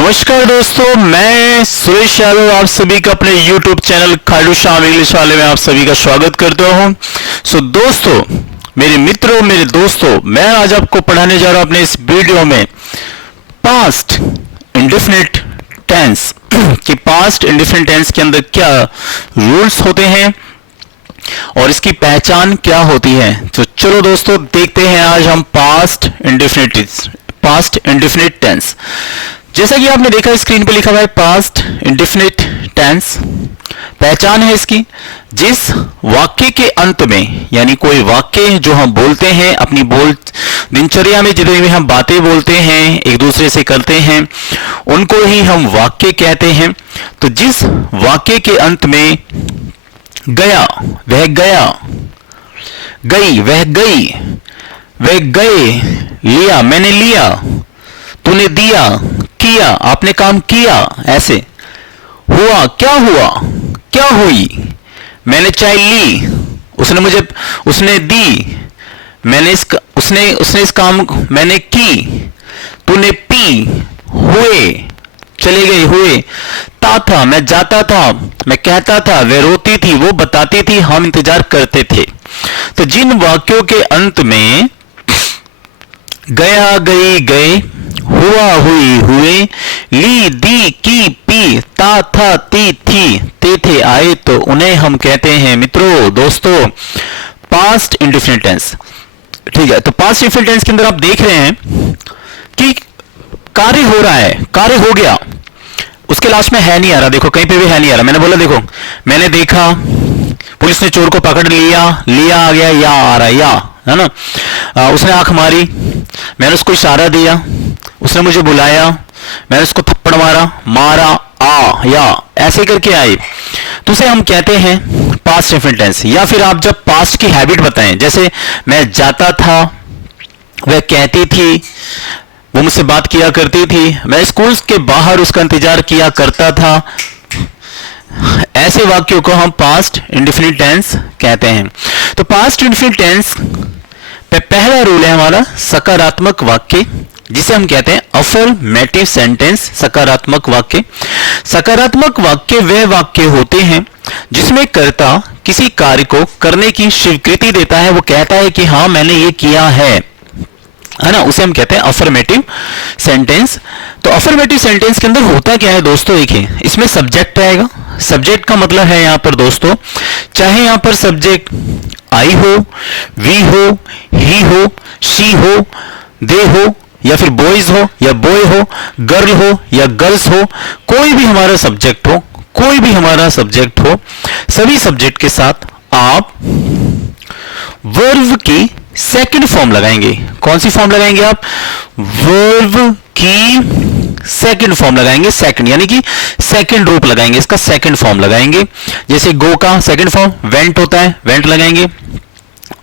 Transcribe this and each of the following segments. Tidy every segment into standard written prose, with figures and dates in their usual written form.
नमस्कार दोस्तों, मैं सुरेश यादव आप सभी का अपने YouTube channel Khatu Shyam English वाले में आप सभी का स्वागत करता हूं। दोस्तों, मेरे मित्रों, मेरे दोस्तों, मैं आज आपको पढ़ाने जा रहा हूं अपने इस वीडियो में पास्ट इंडेफिनिट टेंस कि पास्ट इंडेफिनिट टेंस के अंदर क्या रूल्स होते हैं और इसकी पहचान क्या होती है। तो चलो दोस्तों देखते हैं आज हम पास्ट इंडेफिनिट टेंस। जैसा कि आपने देखा स्क्रीन पर लिखा हुआ है पास्ट इंडेफिनिट टेंस। पहचान है इसकी, जिस वाक्य के अंत में, यानी कोई वाक्य जो हम बोलते हैं अपनी दिनचर्या में, जितनी भी हम बातें बोलते हैं एक दूसरे से करते हैं उनको ही हम वाक्य कहते हैं। तो जिस वाक्य के अंत में गया वह गया, गई वह गई, वह गए, लिया मैंने लिया, तूने दिया, किया आपने काम किया, ऐसे हुआ क्या हुआ, क्या हुई, मैंने चाय ली, उसने दी, उसने इस काम मैंने की, तूने पी, हुए चले गए हुए, था मैं जाता था, मैं कहता था, वह रोती थी, वो बताती थी, हम इंतजार करते थे। तो जिन वाक्यों के अंत में गया गई गए, हुआ हुई हुए, ली दी की पी, था ती थी, ते थे आए, तो उन्हें हम कहते हैं मित्रों, दोस्तों, पास्ट इंडेफिनिट टेंस। ठीक है, तो पास्ट इंडेफिनिट टेंस के अंदर आप देख रहे हैं कि कार्य हो रहा है, कार्य हो गया, उसके लास्ट में है नहीं आ रहा। देखो कहीं पे भी है नहीं आ रहा। मैंने बोला देखो, मैंने देखा, पुलिस ने चोर को पकड़ लिया, लिया आ गया, या आ रहा है, या है ना। उसने आंख मारी, मैंने उसको इशारा दिया, उसने मुझे बुलाया, मैंने उसको थप्पड़ मारा, मारा, आ, या ऐसे करके आए, तो उसे हम कहते हैं पास्ट इंडेफिनिट टेंस। या फिर आप जब पास्ट की हैबिट बताएं, जैसे मैं जाता था, वह कहती थी, वो मुझसे बात किया करती थी, मैं स्कूल के बाहर उसका इंतजार किया करता था, ऐसे वाक्यों को हम पास्ट इंडेफिनिट टेंस कहते हैं। तो पास्ट इंडेफिनिट टेंस पे पहला रूल है हमारा सकारात्मक वाक्य, जिसे हम कहते हैं अफर्मेटिव सेंटेंस। सकारात्मक वाक्य, सकारात्मक वाक्य वह वाक्य होते हैं जिसमें कर्ता किसी कार्य को करने की स्वीकृति देता है, वो कहता है कि हाँ मैंने ये किया है ना, उसे हम कहते हैं अफर्मेटिव सेंटेंस। तो अफर्मेटिव सेंटेंस के अंदर होता क्या है दोस्तों, देखिए इसमें सब्जेक्ट आएगा। सब्जेक्ट का मतलब है यहां पर दोस्तों, चाहे यहां पर सब्जेक्ट आई हो, वी हो, ही हो, शी हो, दे हो, या फिर बॉयज हो या बॉय हो, गर्ल हो या गर्ल्स हो, कोई भी हमारा सब्जेक्ट हो, कोई भी हमारा सब्जेक्ट हो, सभी सब्जेक्ट के साथ आप वर्ब की सेकंड फॉर्म लगाएंगे। कौन सी फॉर्म लगाएंगे आप? वर्ब की सेकंड फॉर्म लगाएंगे, सेकंड यानी कि सेकंड रूप लगाएंगे, इसका सेकंड फॉर्म लगाएंगे। जैसे गो का सेकंड फॉर्म वेंट होता है, वेंट लगाएंगे,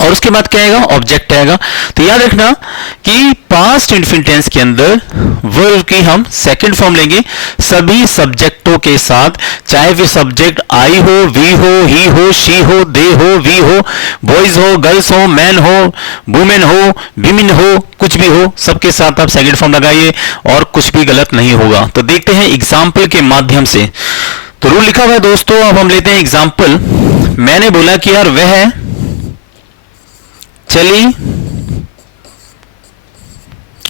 और उसके बाद क्या आएगा? ऑब्जेक्ट आएगा। तो याद रखना कि पास्ट इंडेफिनिट टेंस के अंदर वर्ब की हम सेकंड फॉर्म लेंगे सभी सब्जेक्टों के साथ, चाहे वे सब्जेक्ट आई हो, वी हो, ही हो, शी हो, दे हो, वी हो, बॉयज हो, गर्ल्स हो, मैन हो, वुमेन हो, विमेन हो, कुछ भी हो, सबके साथ आप सेकंड फॉर्म लगाइए और कुछ भी गलत नहीं होगा। तो देखते हैं एग्जाम्पल के माध्यम से। तो रूल लिखा हुआ है दोस्तों, अब हम लेते हैं एग्जाम्पल। मैंने बोला कि यार वह चली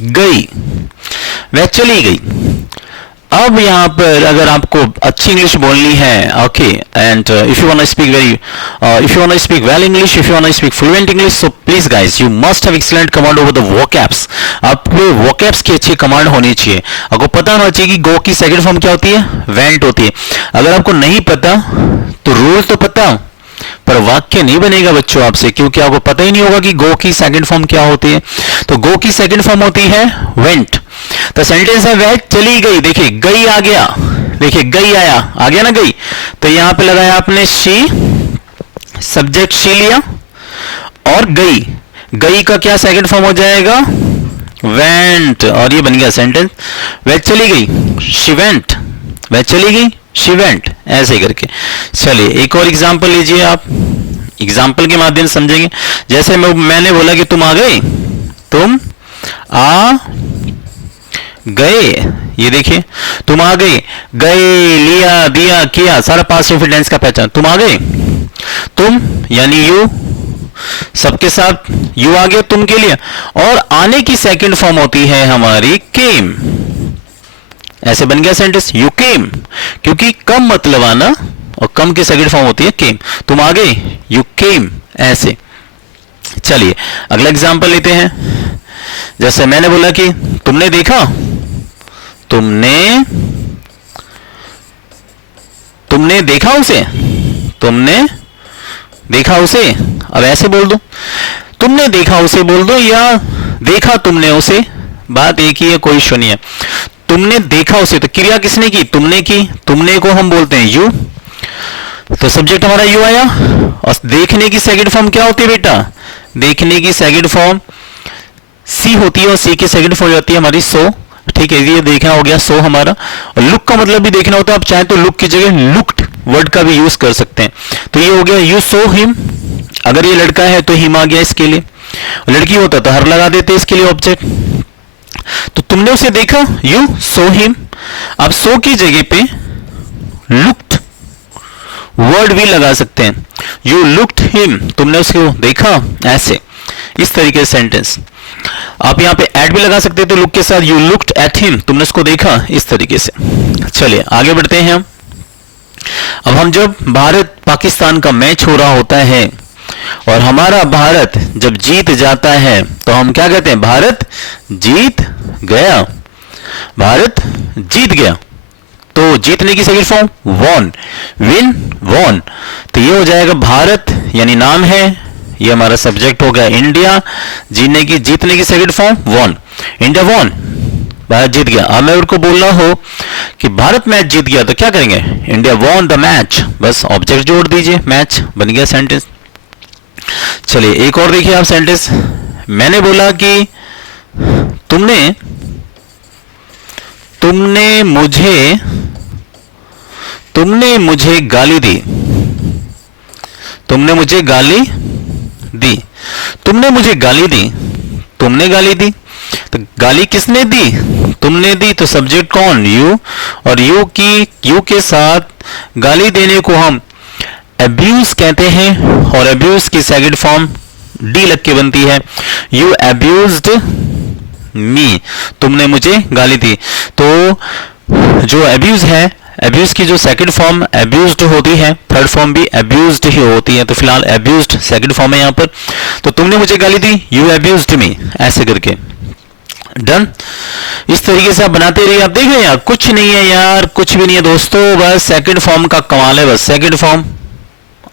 गई, वह चली गई। अब यहां पर अगर आपको अच्छी इंग्लिश बोलनी है, okay, and if you want to speak if you want to speak well English, if you want to speak fluent English, so please guys you must have excellent command over the vocabs. आपको vocabs की अच्छी command होनी चाहिए। आपको पता होना चाहिए कि गो की सेकंड फॉर्म क्या होती है? वेंट होती है। अगर आपको नहीं पता तो रूल तो पता, पर वाक्य नहीं बनेगा बच्चों आपसे, क्योंकि आपको पता ही नहीं होगा कि गो की सेकंड फॉर्म क्या होती है। तो गो की सेकंड फॉर्म होती है वेंट। तो सेंटेंस है वह चली गई। देखिए गई आ गया, देखिए गई आया, आ गया ना गई। तो यहां पे लगाया आपने शी, सब्जेक्ट शी लिया, और गई, गई का क्या सेकंड फॉर्म हो जाएगा? वेंट, और ये बन गया सेंटेंस वह चली गई, शी वेंट, वह चली गई, शी वेंट, ऐसे करके। चलिए एक और एग्जांपल लीजिए आप, एग्जांपल के माध्यम से समझेंगे। जैसे मैंने बोला कि तुम आ गए, तुम आ गए, ये देखिए तुम आ गए, गए, लिया, दिया, किया, सारा पास्ट इंडिफिनिट टेंस का पहचान। तुम आ गए, तुम यानी यू, सबके साथ यू आ गया तुम के लिए। और आने की सेकंड फॉर्म होती है हमारी केम। ऐसे बन गया सेंटेंस, यू केम, क्योंकि कम मतलब आना और कम की सेकंड फॉर्म होती है केम। तुम आ गए, यू केम, ऐसे। चलिए अगला एग्जांपल लेते हैं। जैसे मैंने बोला कि तुमने देखा, तुमने देखा उसे, तुमने देखा उसे। अब ऐसे बोल दो, तुमने देखा उसे बोल दो या देखा तुमने उसे, बात एक ही है, कोई इश्यू नहीं है। तुमने देखा उसे, तो क्रिया किसने की, तुमने की। तुमने को हम बोलते हैं यू, तो सब्जेक्ट हमारा यू आया। और देखने की सेकंड फॉर्म क्या होती है बेटा, देखने की सेकंड फॉर्म सी होती है, और सी की सेकंड फॉर्म होती है हमारी सो। ठीक है, ये देखना हो गया सो हमारा। और लुक का मतलब भी देखना होता है, आप चाहे तो लुक की जगह लुक्ड वर्ड का भी यूज कर सकते हैं। तो ये हो गया यू सो हिम, अगर ये लड़का है तो हिम आ गया इसके लिए, लड़की होता तो हर लगा देते इसके लिए ऑब्जेक्ट। तो तुमने उसे देखा, यू सो हिम। अब सो की जगह पे लुक्ड वर्ड भी लगा सकते हैं, यू लुक्ड हिम, तुमने उसको देखा, ऐसे इस तरीके से सेंटेंस। आप यहां पे एट भी लगा सकते थे लुक के साथ, यू लुक्ड एट हिम, तुमने उसको देखा, इस तरीके से। चलिए आगे बढ़ते हैं हम। अब हम जब भारत पाकिस्तान का मैच हो रहा होता है और हमारा भारत जब जीत जाता है तो हम क्या कहते हैं, भारत जीत गया, भारत जीत गया। तो जीतने की second form won, win, won. तो ये हो जाएगा भारत यानी नाम है, ये हमारा सब्जेक्ट हो गया इंडिया, जीतने की second form won, India won, Bharat जीत गया। अब मैं उनको बोलना हो कि भारत मैच जीत गया तो क्या करेंगे, इंडिया वॉन द मैच, बस ऑब्जेक्ट जोड़ दीजिए, मैच बन गया सेंटेंस। चलिए एक और देखिए आप सेंटेंस। मैंने बोला कि तुमने मुझे गाली दी, तुमने मुझे गाली दी, तुमने मुझे गाली दी, तुमने गाली दी। तो गाली किसने दी, तुमने दी, तो सब्जेक्ट कौन, यू। और यू के साथ गाली देने को हम अब्यूज कहते हैं, और अब्यूज की सेकंड फॉर्म डी लग के बनती है, यू अब्यूज्ड मी, तुमने मुझे गाली दी। तो जो अब्यूज है, अब्यूज की जो सेकंड फॉर्म अब्यूज्ड होती है, थर्ड फॉर्म भी अब्यूज्ड ही होती है, तो फिलहाल अब्यूज्ड सेकंड फॉर्म है यहां पर। तो तुमने मुझे गाली दी, यू अब्यूज्ड मी, ऐसे करके डन। इस तरीके से आप बनाते रहिए। आप देख रहे हैं यार, कुछ नहीं है यार, कुछ भी नहीं है दोस्तों, बस सेकंड फॉर्म का कमाल है, बस सेकंड फॉर्म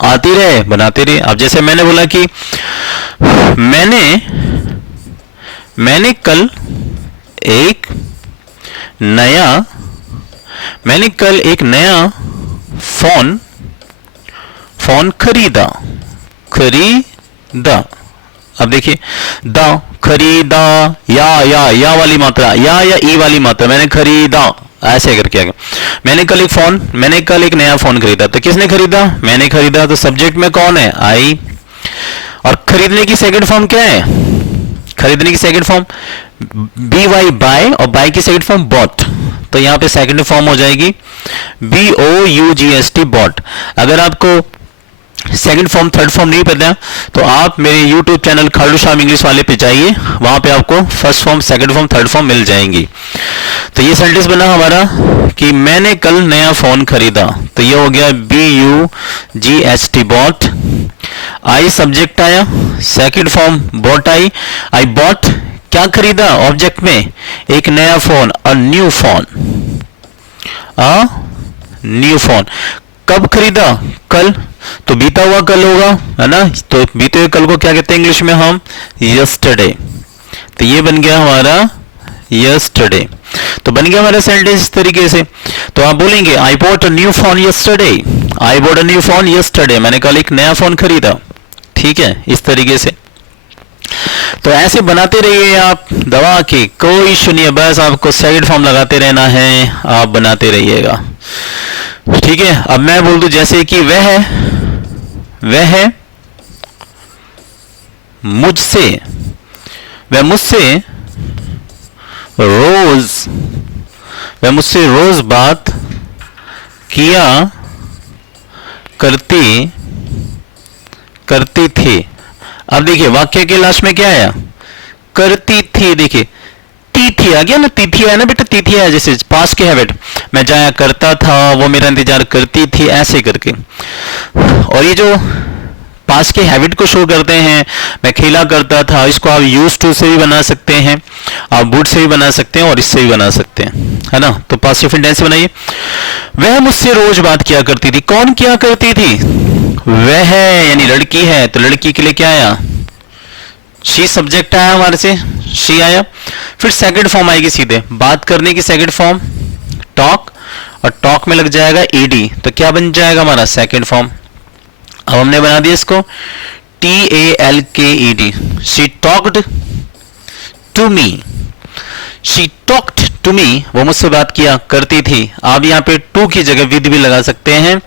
आती रहे, बनाते रहे। अब जैसे मैंने बोला कि मैंने कल एक नया फोन खरीदा। अब देखिए द खरीदा, या वाली मात्रा, या ई वाली मात्रा, मैंने खरीदा, ऐसे करके आगे। मैंने कल एक नया फोन खरीदा। तो किसने खरीदा, मैंने खरीदा, तो सब्जेक्ट में कौन है, आई। और खरीदने की सेकंड फॉर्म क्या है, खरीदने की second form B Y buy, और बाय की सेकंड फॉर्म बॉट। तो यहां पे सेकंड फॉर्म हो जाएगी BOUGST, बॉट। अगर आपको सेकंड फॉर्म थर्ड फॉर्म नहीं पता तो आप मेरे यूट्यूब चैनल खालू शाम इंग्लिश वाले पे जाइए, वहां पे आपको first form second form third form मिल जाएंगी। तो ये सेंटेंस बना हमारा कि मैंने कल नया फोन खरीदा। तो ये हो गया BUGST, बॉट। आई सब्जेक्ट आया, second form bought I bought, क्या खरीदा, ऑब्जेक्ट में एक नया फोन, अ न्यू फोन। कब खरीदा, कल, तो बीता हुआ कल होगा, है ना। तो बीते हुए कल को क्या कहते हैं इंग्लिश में हम, यस्टरडे। तो ये बन गया हमारा यस्टरडे। तो बन गया हमारा सेंटेंस इस तरीके से। तो आप बोलेंगे I bought a new phone yesterday, I bought a new phone yesterday, मैंने कल एक नया फोन खरीदा। ठीक है, इस तरीके से। तो ऐसे बनाते रहिए आप, दवा की कोई इश्यू नहीं है, बस आपको सेकंड फॉर्म लगाते रहना है, आप बनाते रहिएगा। ठीक है, अब मैं बोल दूं जैसे कि वह मुझसे रोज, वह मुझसे रोज बात किया करती थी। अब देखिए वाक्य के लास्ट में क्या आया, करती थी। देखिए तिथि आ गया ना, तिथि आया ना बेटा, तिथि आया जैसे पास के हैबिट, मैं जाया करता था, वो मेरा इंतजार करती थी, ऐसे करके। और ये जो पास के हैबिट को शो करते हैं, मैं खेला करता था, इसको आप यूज टू से भी बना सकते हैं, आप वुड से भी बना सकते हैं और इससे भी बना सकते हैं, है ना। तो पास्ट इंटेंस से बनाइए। वह मुझसे रोज बात किया करती थी। कौन किया करती थी, वह यानी लड़की है, तो लड़की के लिए क्या आया, शी सब्जेक्ट आया हमारे से, शी आया। फिर सेकंड फॉर्म आएगी सीधे, बात करने की सेकंड फॉर्म टॉक, और टॉक में लग जाएगा ईडी, तो क्या बन जाएगा हमारा सेकंड फॉर्म। अब हमने बना दिया इसको TALKED, she talked to me, she talked to me, वो मुझसे बात किया करती थी। आप यहाँ पे टू की जगह विद भी लगा सकते हैं,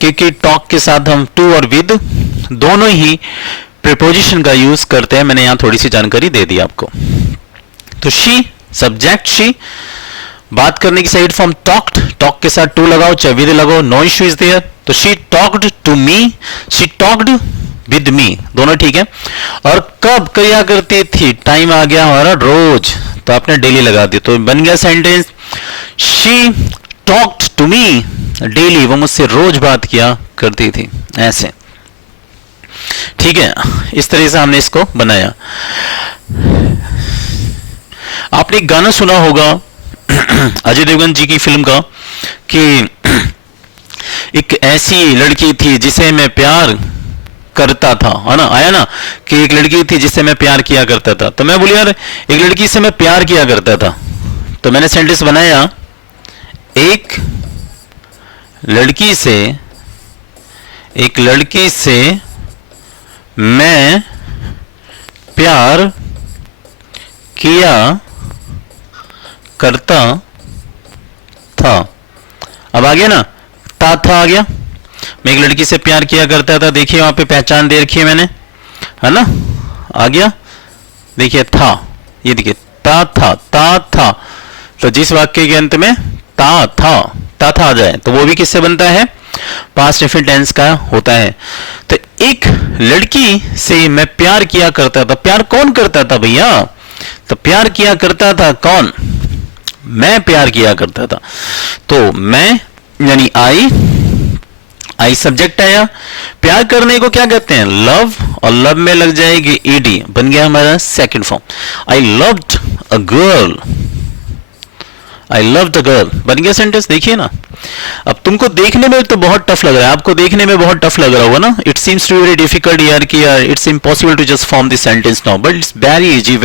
क्योंकि टॉक के साथ हम टू और विद दोनों ही प्रीपोजिशन का यूज करते हैं। मैंने यहां थोड़ी सी जानकारी दे दी आपको। तो शी सब्जेक्ट, शी बात करने की साइड फॉर्म टॉक्ड, टॉक के साथ टू लगाओ चाहे विद लगाओ, नो इश्यू इज देयर। तो she talked to me, she talked with me, दोनों ठीक है। और कब किया करती थी, टाइम आ गया हमारा रोज, तो आपने डेली लगा दिया, तो बन गया sentence she talked to me daily, वो मुझसे रोज बात किया करती थी, ऐसे। ठीक है, इस तरह से हमने इसको बनाया। आपने एक गाना सुना होगा अजय देवगन जी की फिल्म का, कि एक ऐसी लड़की थी जिसे मैं प्यार करता था, है ना, आया ना, कि एक लड़की थी जिससे मैं प्यार किया करता था। तो मैं बोली यार एक लड़की से मैं प्यार किया करता था, तो मैंने सेंटेंस बनाया एक लड़की से मैं प्यार किया करता था। अब आ गया ना, था आ गया, मैं एक लड़की से प्यार किया करता था। देखिए वहां पे पहचान दे रखी है मैंने, है ना, आ गया। देखिए था, ये देखिए था, तो जिस वाक्य के अंत में था आ जाए तो वो भी किससे बनता है, पास्ट इंडेफिनिट टेंस का होता है। तो एक लड़की से मैं प्यार किया करता था, प्यार कौन करता था भैया, तो प्यार किया करता था कौन, मैं प्यार किया करता था। तो मैं यानी आई सब्जेक्ट आया, प्यार करने को क्या कहते हैं, लव, और लव में लग जाएगी ईडी, बन गया हमारा second form. I loved a girl, बन गया सेंटेंस। देखिए ना, अब तुमको देखने में तो बहुत टफ लग रहा है, आपको देखने में बहुत टफ लग रहा होगा ना, it seems to be very difficult यार, कि यार it's impossible to just form this sentence now, but it's very easy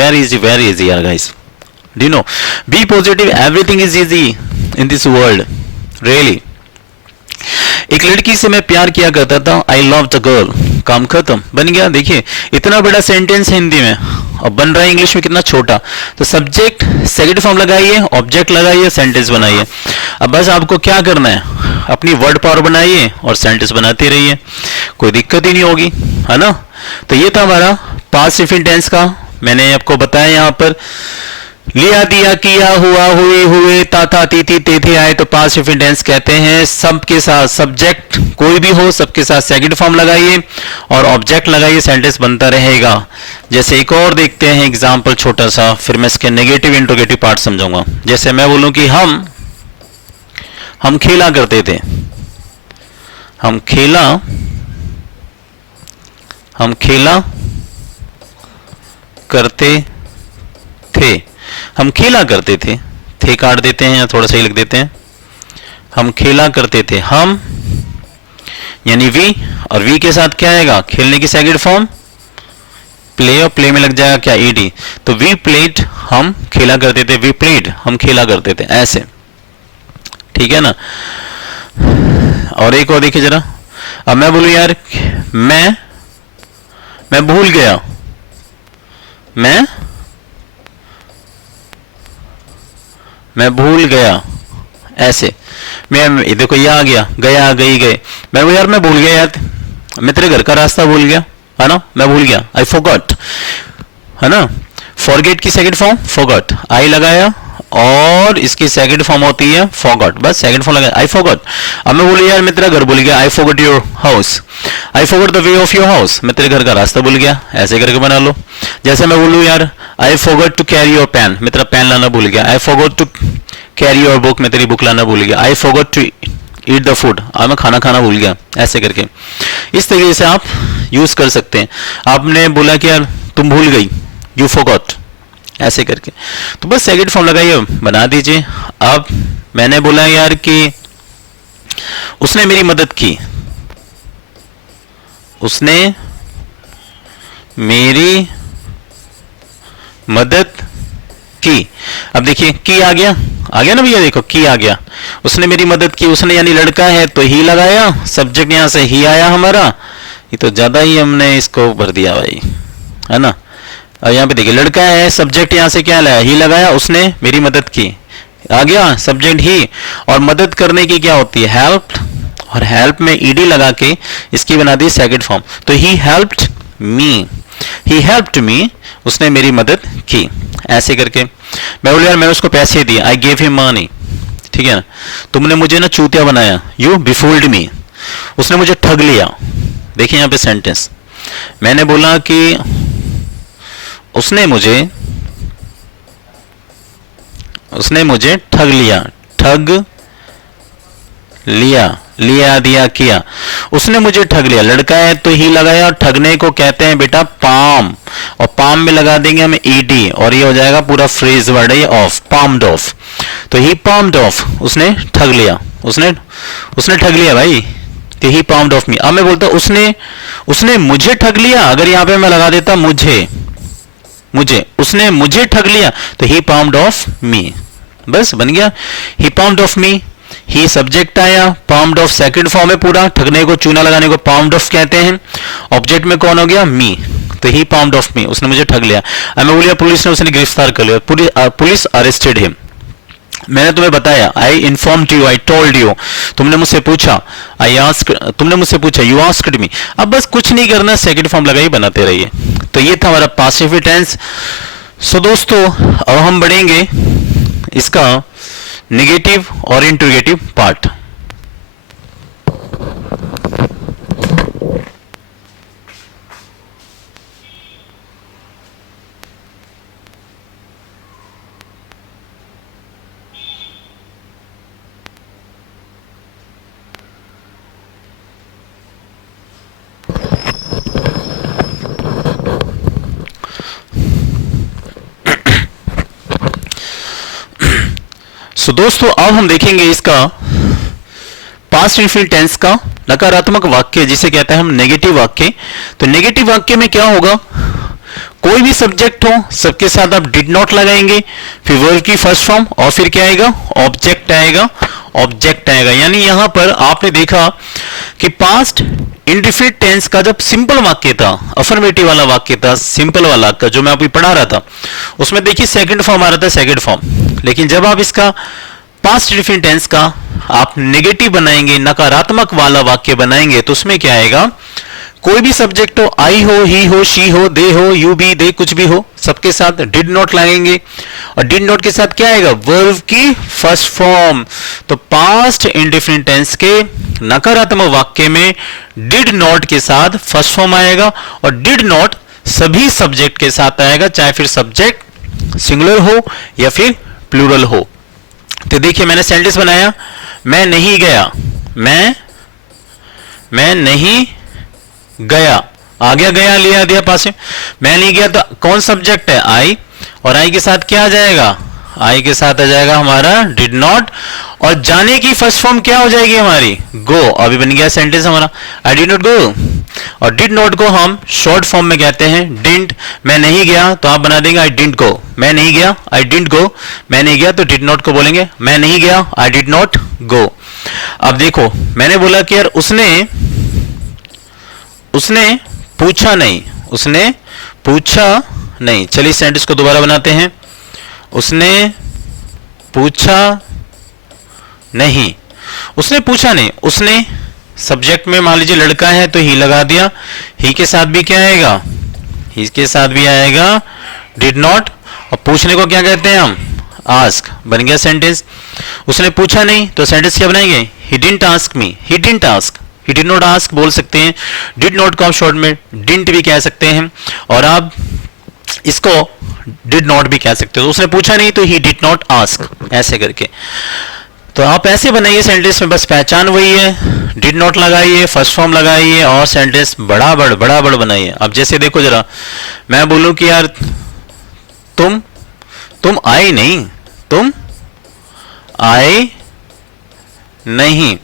यार guys. Do you know, be positive, everything is easy in this world, really. एक लड़की से मैं प्यार किया करता था, आई लव द गर्ल, काम खत्म, बन गया। देखिए इतना बड़ा सेंटेंस है हिंदी में, और बन रहा है इंग्लिश में कितना छोटा। तो सब्जेक्ट सेकंड फॉर्म लगाइए, ऑब्जेक्ट लगाइए, सेंटेंस बनाइए। अब बस आपको क्या करना है, अपनी वर्ड पावर बनाइए और सेंटेंस बनाते रहिए, कोई दिक्कत ही नहीं होगी, है ना। तो ये था हमारा पास्ट इंडेफिनिट टेंस का, मैंने आपको बताया यहाँ पर लिया दिया किया हुआ हुए हुए था थी थे आए, तो पास्ट इंडेफिनिट टेंस कहते हैं। सबके साथ सब्जेक्ट कोई भी हो, सबके साथ सेकंड फॉर्म लगाइए और ऑब्जेक्ट लगाइए, सेंटेंस बनता रहेगा। जैसे एक और देखते हैं एग्जांपल छोटा सा, फिर मैं इसके नेगेटिव इंट्रोगेटिव पार्ट समझाऊंगा। जैसे मैं बोलूं कि हम खेला करते थे, हम खेला करते थे, हम खेला करते थे काट देते हैं या थोड़ा सा ही लिख देते हैं, हम खेला करते थे। हम यानी वी, और वी के साथ क्या आएगा, खेलने की सेकंड फॉर्म प्ले, और प्ले में लग जाएगा क्या, ईडी। तो वी प्लेड, हम खेला करते थे, वी प्लेड, हम खेला करते थे, ऐसे, ठीक है ना। और एक और देखिए जरा, अब मैं बोलूं यार मैं भूल गया, मैं भूल गया, ऐसे। मैं देखो ये आ गया, गया गई गए, मैं वो यार मैं भूल गया यार, मैं तेरे घर का रास्ता भूल गया, है ना, मैं भूल गया, आई फॉरगॉट, है ना। फॉरगेट की सेकंड फॉर्म फॉरगॉट, आई लगाया और इसकी सेकंड फॉर्म होती है फॉरगॉट, बस सेकंड फॉर्म लगाया आई फॉरगॉट। अब मैं बोलूँ यार मैं तेरा घर भूल गया, I forgot your house, I forgot the way of your house, मैं तेरे घर का रास्ता भूल गया, ऐसे करके बना लो। जैसे मैं बोलूँ यार I forgot to carry your pen, मैं तेरा पेन लाना भूल गया, I forgot to carry your book, मैं तेरी बुक लाना भूल गया, I forgot to eat the food, मैं खाना खाना भूल गया, ऐसे करके इस तरीके से आप यूज कर सकते हैं। आपने बोला कि यार तुम भूल गई, यू फॉरगॉट, ऐसे करके तो बस सेकंड फॉर्म लगाइए, बना दीजिए। अब मैंने बोला यार कि उसने मेरी मदद की, उसने मेरी मदद की। अब देखिए की आ गया ना भैया, देखो की आ गया, उसने मेरी मदद की, उसने यानी लड़का है तो ही लगाया, सब्जेक्ट यहां से ही आया हमारा, ये तो ज्यादा ही हमने इसको भर दिया भाई, है ना। अब यहाँ पे देखिए लड़का है, सब्जेक्ट यहां से क्या लाया, ही लगाया, उसने मेरी मदद की, आ गया सब्जेक्ट ही, और मदद करने की क्या होती है हेल्प, और हेल्प में ईडी लगा के इसकी बना दी सेकंड फॉर्म, तो he helped me, he helped me, उसने मेरी मदद की, ऐसे करके। मैं बोल यार मैंने उसको पैसे दिए, आई गेव हिम मनी, ठीक है ना। तुमने मुझे ना चूतिया बनाया, यू बिफूल्ड मी, उसने मुझे ठग लिया। देखिए यहां पे सेंटेंस, मैंने बोला कि उसने मुझे ठग लिया, ठग लिया, लिया दिया किया, उसने मुझे ठग लिया, लड़का है तो ही लगाया, ठगने को कहते हैं बेटा पाम, और पाम में लगा देंगे हमें ईडी, और ये हो जाएगा पूरा फ्रेज वर्ड है ये ऑफ, पाम्ड ऑफ, तो ही पाम्ड ऑफ, उसने ठग लिया, उसने ठग लिया भाई, तो ही पाम्ड ऑफ मी। अब मैं बोलता उसने मुझे ठग लिया, अगर यहां पे मैं लगा देता मुझे, उसने मुझे ठग लिया, तो ही पाम्ड ऑफ मी, बस बन गया, ही पाम्ड ऑफ मी, ही सब्जेक्ट आया, पाम्ड ऑफ सेकंड फॉर्म है पूरा, ठगने को चूना लगाने को पाम्ड ऑफ कहते हैं, ऑब्जेक्ट में कौन हो गया मी, तो ही पाम्ड ऑफ मी, उसने मुझे ठग लिया। अब मैं बोलिए पुलिस ने उसने गिरफ्तार कर लिया, पुलिस अरेस्टेड हिम, मैंने तुम्हें बताया, I informed you, I told you, तुमने मुझसे पूछा, तुमने मुझसे पूछा, यू आस्क्ड मी। अब बस कुछ नहीं करना, सेकंड फॉर्म लगाइए, बनाते रहिए। तो ये था हमारा पासिव टेंस। सो दोस्तों अब हम बढ़ेंगे इसका नेगेटिव और इंटरोगेटिव पार्ट। सो दोस्तों अब हम देखेंगे इसका पास्ट इंफिनिट टेंस का नकारात्मक वाक्य, जिसे कहते हैं हम नेगेटिव वाक्य। तो नेगेटिव वाक्य में क्या होगा, कोई भी सब्जेक्ट हो सबके साथ आप डिड नॉट लगाएंगे, फिर वर्ब की फर्स्ट फॉर्म, और फिर क्या आएगा ऑब्जेक्ट आएगा। यानी यहां पर आपने देखा कि पास्ट इंडिफिनिट टेंस का जब सिंपल वाक्य था, अफर्मेटिव वाला वाक्य था, सिंपल वाला का जो मैं अभी पढ़ा रहा था, उसमें देखिए सेकंड फॉर्म आ रहा था, सेकंड फॉर्म। लेकिन जब आप इसका पास्ट इंडिफिनिट टेंस का आप नेगेटिव बनाएंगे, नकारात्मक वाला वाक्य बनाएंगे, तो उसमें क्या आएगा, कोई भी सब्जेक्ट हो, आई हो, ही हो, शी हो, दे हो, यू बी, दे कुछ भी हो, सबके साथ डिड नॉट लगेंगे, और डिड नॉट के साथ क्या आएगा वर्ब की फर्स्ट फॉर्म। तो पास्ट इंडिफिनिट टेंस के नकारात्मक वाक्य में डिड नॉट के साथ फर्स्ट फॉर्म आएगा, और डिड नॉट सभी सब्जेक्ट के साथ आएगा, चाहे फिर सब्जेक्ट सिंगुलर हो या फिर प्लूरल हो। तो देखिए मैंने सेंटेंस बनाया, मैं नहीं गया, मैं नहीं गया, आ गया लिया दिया पास में, मैं नहीं गया तो कौन सब्जेक्ट है आई, और आई के साथ क्या आ जाएगा, आई के साथ आ जाएगा हमारा डिड नॉट, और जाने की फर्स्ट फॉर्म क्या हो जाएगी हमारी गो। अभी बन गया सेंटेंस हमारा, आई डिड नॉट गो, और डिड नॉट को हम शॉर्ट फॉर्म में कहते हैं डिडंट। मैं नहीं गया तो आप बना देंगे आई डिडंट गो, मैं नहीं गया आई डिडंट गो, मैं नहीं गया तो डिड नॉट को बोलेंगे मैं नहीं गया आई डिड नॉट गो। अब देखो मैंने बोला कि यार उसने पूछा नहीं, चलिए सेंटेंस को दोबारा बनाते हैं, उसने पूछा नहीं, उसने सब्जेक्ट में मान लीजिए लड़का है तो ही लगा दिया, ही के साथ भी क्या आएगा, ही के साथ भी आएगा डिड नॉट, और पूछने को क्या कहते हैं हम, आस्क। बन गया सेंटेंस। उसने पूछा नहीं तो सेंटेंस क्या बनाएंगे, he didn't ask me, he didn't ask, he did not ask बोल सकते हैं, डिड नॉट को आप शॉर्ट में डिडंट भी कह सकते हैं, और आप इसको डिड नॉट भी कह सकते हो। तो उसने पूछा नहीं तो ही डिड नॉट आस्क, ऐसे करके। तो आप ऐसे बनाइए सेंटेंस में, बस पहचान वही है, डिड नॉट लगाइए, फर्स्ट फॉर्म लगाइए और सेंटेंस बड़ा बड़ बनाइए। अब जैसे देखो जरा, मैं बोलूं कि यार तुम आए नहीं, तुम आए नहीं,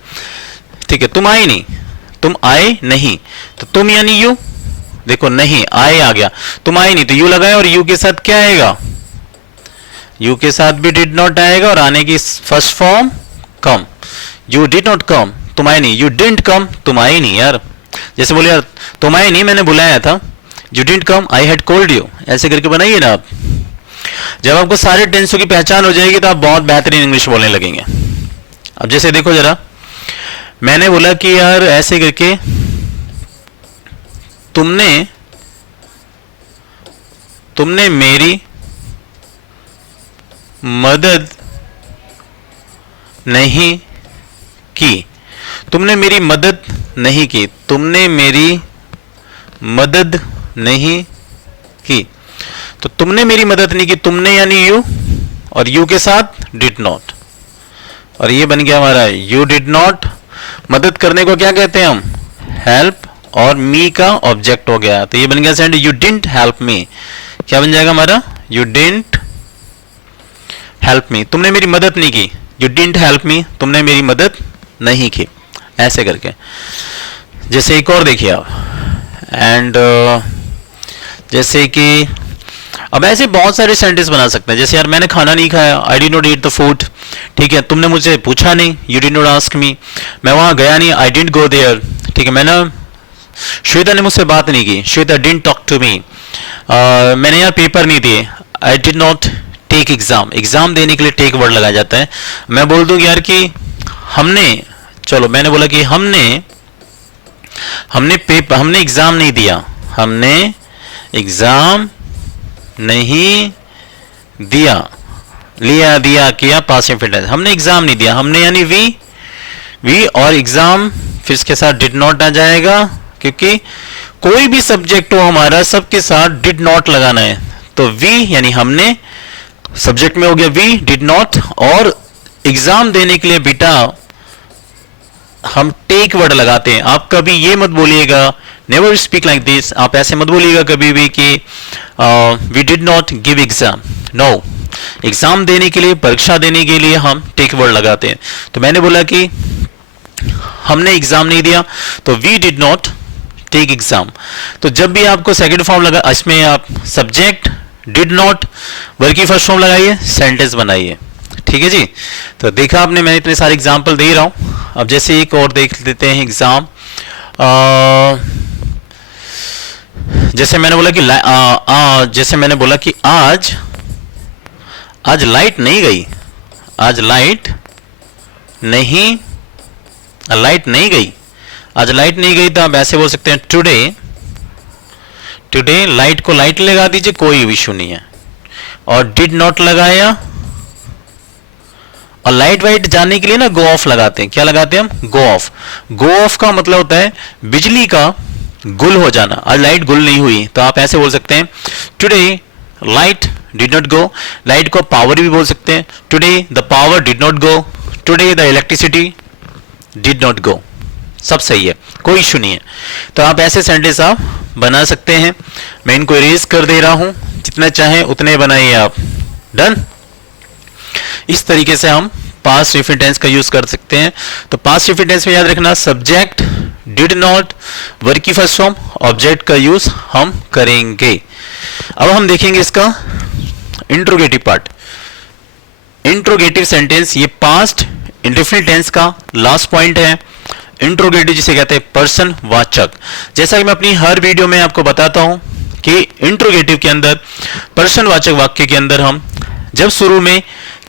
ठीक है, तुम आए नहीं, तुम आए नहीं, तो तुम यानी यू, देखो नहीं आए आ गया, तुम आए नहीं तो यू लगाए, और यू के साथ क्या आएगा, यू के साथ भी डिड नॉट आएगा, और आने की first form come, you did not come, तुम आए नहीं, यू डिडंट कम, तुम आए नहीं यार। जैसे बोले यार तुम आए नहीं, मैंने बुलाया था, you didn't come, I had called you, ऐसे करके बनाइए ना आप। जब आपको सारे टेंसों की पहचान हो जाएगी तो आप बहुत बेहतरीन इंग्लिश बोलने लगेंगे। अब जैसे देखो जरा, मैंने बोला कि यार ऐसे करके तुमने मेरी मदद नहीं की, तुमने मेरी मदद नहीं की, तुमने मेरी मदद नहीं की, तो तुमने मेरी मदद नहीं की, तुमने यानी यू, और यू के साथ डिड नॉट, और ये बन गया हमारा यू डिड नॉट। मदद करने को क्या कहते हैं हम, हेल्प, और मी का ऑब्जेक्ट हो गया, तो ये बन गया sentence you didn't help me. क्या बन जाएगा हमारा, यू डिडंट हेल्प मी, तुमने मेरी मदद नहीं की, यू डिडंट हेल्प मी, तुमने मेरी मदद नहीं की, ऐसे करके। जैसे एक और देखिए आप, एंड जैसे कि अब ऐसे बहुत सारे सेंटेंस बना सकते हैं। जैसे यार मैंने खाना नहीं खाया, आई did not eat the food, ठीक है, तुमने मुझे पूछा नहीं, you did not ask me, मैं वहां गया नहीं, आई डिडंट गो देयर, ठीक है, मैंने, श्वेता ने मुझसे बात नहीं की, Shweta didn't talk to me, मैंने यार पेपर नहीं दिए, I did not take exam, exam देने के लिए टेक वर्ड लगाया जाता है। मैं बोल दूं यार कि हमने, चलो मैंने बोला कि हमने एग्जाम नहीं दिया, हमने एग्जाम नहीं दिया, लिया दिया किया पास्ट इंफिनिटिव, हमने एग्जाम नहीं दिया, हमने यानी वी और एग्जाम फिर इसके साथ डिड नॉट आ जाएगा, क्योंकि कोई भी सब्जेक्ट हो हमारा सबके साथ डिड नॉट लगाना है। तो वी यानी हमने, सब्जेक्ट में हो गया वी डिड नॉट, और एग्जाम देने के लिए बेटा हम टेक वर्ड लगाते हैं। आप कभी ये मत बोलिएगा, नेवर स्पीक लाइक दिस, आप ऐसे मत बोलिएगा कभी भी कि we did not give exam, no, exam देने के लिए, परीक्षा देने के लिए हम टेक वर्ड लगाते हैं। तो मैंने बोला कि हमने एग्जाम नहीं दिया, तो we did not take exam. तो जब भी आपको सेकंड फॉर्म लगा, इसमें आप सब्जेक्ट डिड नॉट, वर्ब की फर्स्ट फॉर्म लगाइए, सेंटेंस बनाइए, ठीक है जी। तो देखा आपने, मैं इतने सारे एग्जाम्पल दे रहा हूं। अब जैसे एक और देख लेते हैं एग्जाम, जैसे मैंने बोला कि जैसे मैंने बोला कि आज लाइट नहीं गई, आज लाइट नहीं गई, आज लाइट नहीं गई, तो आप ऐसे बोल सकते हैं टुडे लाइट को लाइट लगा दीजिए, कोई इशू नहीं है, और डिड नॉट लगाया, और लाइट वाइट जाने के लिए ना गो ऑफ लगाते हैं। क्या लगाते हैं हम, गो ऑफ। गो ऑफ का मतलब होता है बिजली का गुल हो जाना। आज लाइट गुल नहीं हुई, तो आप ऐसे बोल सकते हैं today light did not go, light को पावर भी बोल सकते हैं, today the power did not go, today the electricity did not go, सब सही है, कोई इशू नहीं है। तो आप ऐसे सेंटेंस आप बना सकते हैं। मैं इनको इरेज कर दे रहा हूं, जितना चाहें उतने बनाइए आप, डन। इस तरीके से हम पास्ट इंफिनिट टेंस का यूज कर सकते हैं। तो पास्ट इंफिनिट टेंस में याद रखना, सब्जेक्ट डिड नॉट, वर्ब की फर्स्ट फॉर्म, ऑब्जेक्ट का यूज हम करेंगे। अब हम देखेंगे इसका इंट्रोगेटिव पार्ट। इंट्रोगेटिव सेंटेंस, ये पास्ट इंडेफिनिट टेंस का लास्ट पॉइंट है। इंट्रोगेटिव जिसे कहते हैं पर्सन वाचक। जैसा कि मैं अपनी हर वीडियो में आपको बताता हूं कि इंट्रोगेटिव के अंदर, पर्सन वाचक वाक्य के अंदर हम जब शुरू में